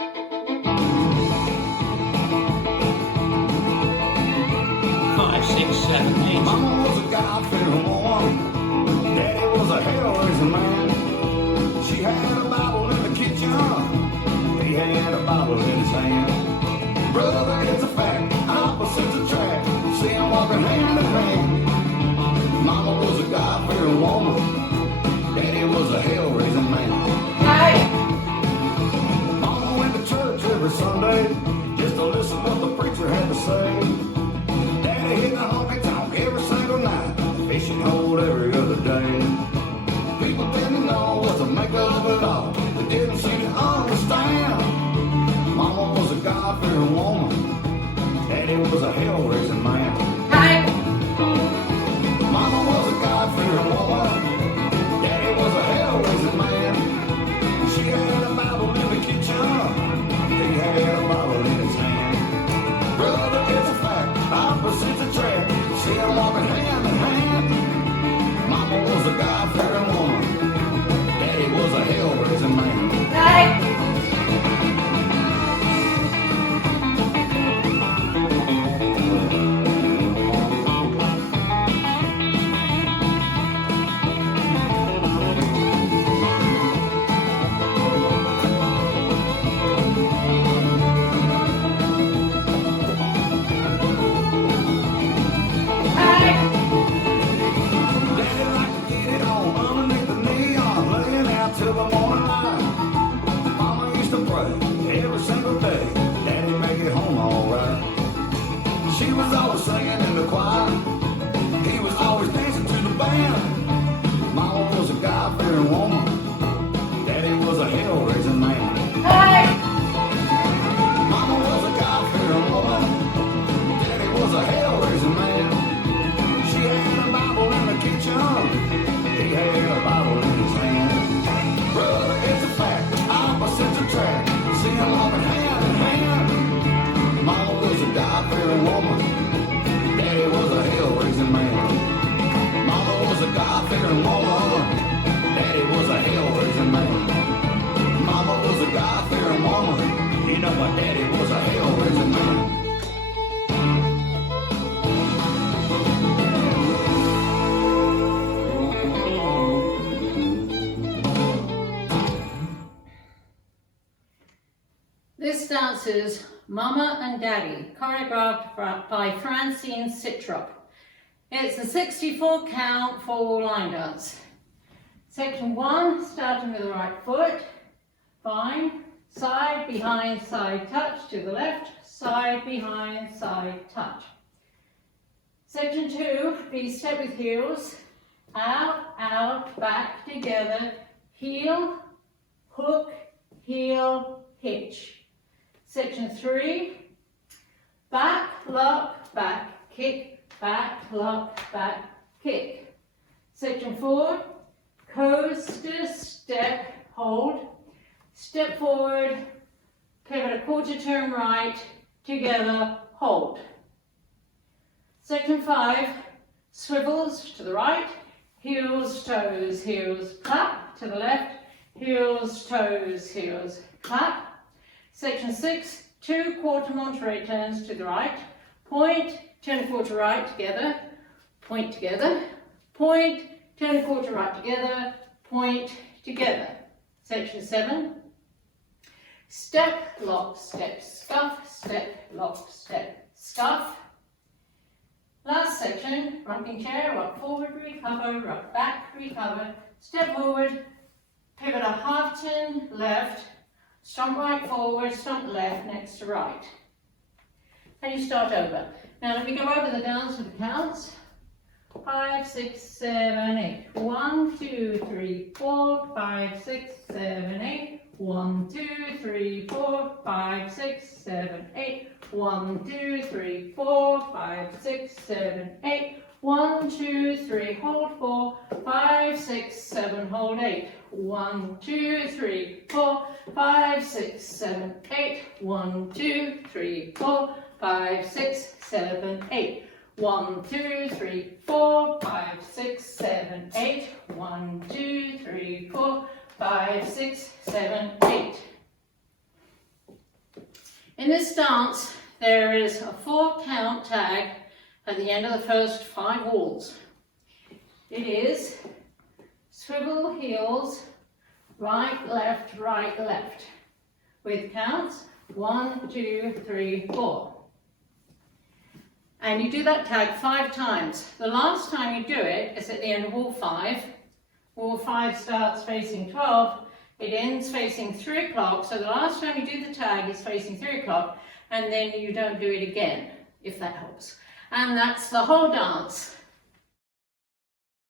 5, 6, 7, 8. Mama was a God-fearing woman. Daddy was a hell-raising man. She had a Bible in the kitchen. He had a Bible in his hand. Brother, it's a fact. Opposites attract. See them walking hand in hand. Mama was a God-fearing woman. Daddy was a hell-raising man. Hey! Mama went to church every Sunday just to listen what the preacher had to say. Daddy hit the honky-tonk every single night, fishing hole every other day. People didn't know what to make of it all. They didn't seem to understand. Mama was a God-fearing woman. Daddy was a hell-raising man. Hey! Mama was a God-fearing woman. Daddy was a hell-raising man. She had a Bible in the kitchen. He had a Bible in his hand. Brother, it's a fact. Opposites attract. See them walking hand in hand. Mama was a God-fearing woman. Daddy was a hell-raising man. Hey! Daddy liked to get it on underneath the neon, laying out till the morning light. Mama used to pray every single day. Daddy make it home all right. She was always singing in the choir. He was always dancing to the band. Mama was a God-fearing woman. Daddy was a hell-raising man. Hey! Mama was a God-fearing woman. Daddy was a hell-raising man. She had a Bible in the kitchen. He had a Bible in his hand. Brother, it's a fact. Opposites attract. See them walking hand in hand. Mama was a God-fearing woman. Daddy was a hell-raising man. Mama was a God-fearing woman. Daddy was a hell-raising man. Mama was a God-fearing woman. You know my daddy was a hell-raising man. This dance is Mama and Daddy, choreographed by Francine Sittrop. It's a 64 count 4 line dance. Section 1, starting with the right foot. Fine. Side, behind, side, touch to the left. Side, behind, side, touch. Section 2, V-step with heels. Out, out, back, together. Heel, hook, heel, hitch. Section 3, back, lock, back, kick, back, lock, back, kick. Section 4, coaster, step, hold, step forward, pivot a quarter turn right, together, hold. Section 5, swivels to the right, heels, toes, clap to the left, heels, toes, clap. Section 6, 2 quarter Monterey turns to the right, point, turn quarter right together, point together, point, turn quarter right together, point together. Section 7, step, lock, step, scuff, step, lock, step, scuff. Last section, rocking chair, rock forward, recover, rock back, recover, step forward, pivot a half turn left, stomp right forward, stomp left, next to right. And you start over. Now let me go over the dance with the counts. 5, 6, 7, 8. 1, 2, 3, 4, 5, 6, 7, 8. 1, 2, 3, 4, 5, 6, 7, 8. 1, 2, 3, 4, 5, 6, 7, 8. 1, 2, 3, hold 4, 5, 6, 7, hold 8. 1, 2, 3, 4, 5, 6, 7, 8. 1, 2, 3, 4, 5, 6, 7, 8. 1, 2, 3, 4, 5, 6, 7, 8. 1, 2, 3, 4, 5, 6, 7, 8. In this dance, there is a 4 count tag at the end of the first 5 walls. It is swivel heels, right, left, with counts 1, 2, 3, 4. And you do that tag 5 times. The last time you do it is at the end of wall 5. Wall 5 starts facing 12, it ends facing 3 o'clock, so the last time you do the tag is facing 3 o'clock, and then you don't do it again, if that helps. And that's the whole dance.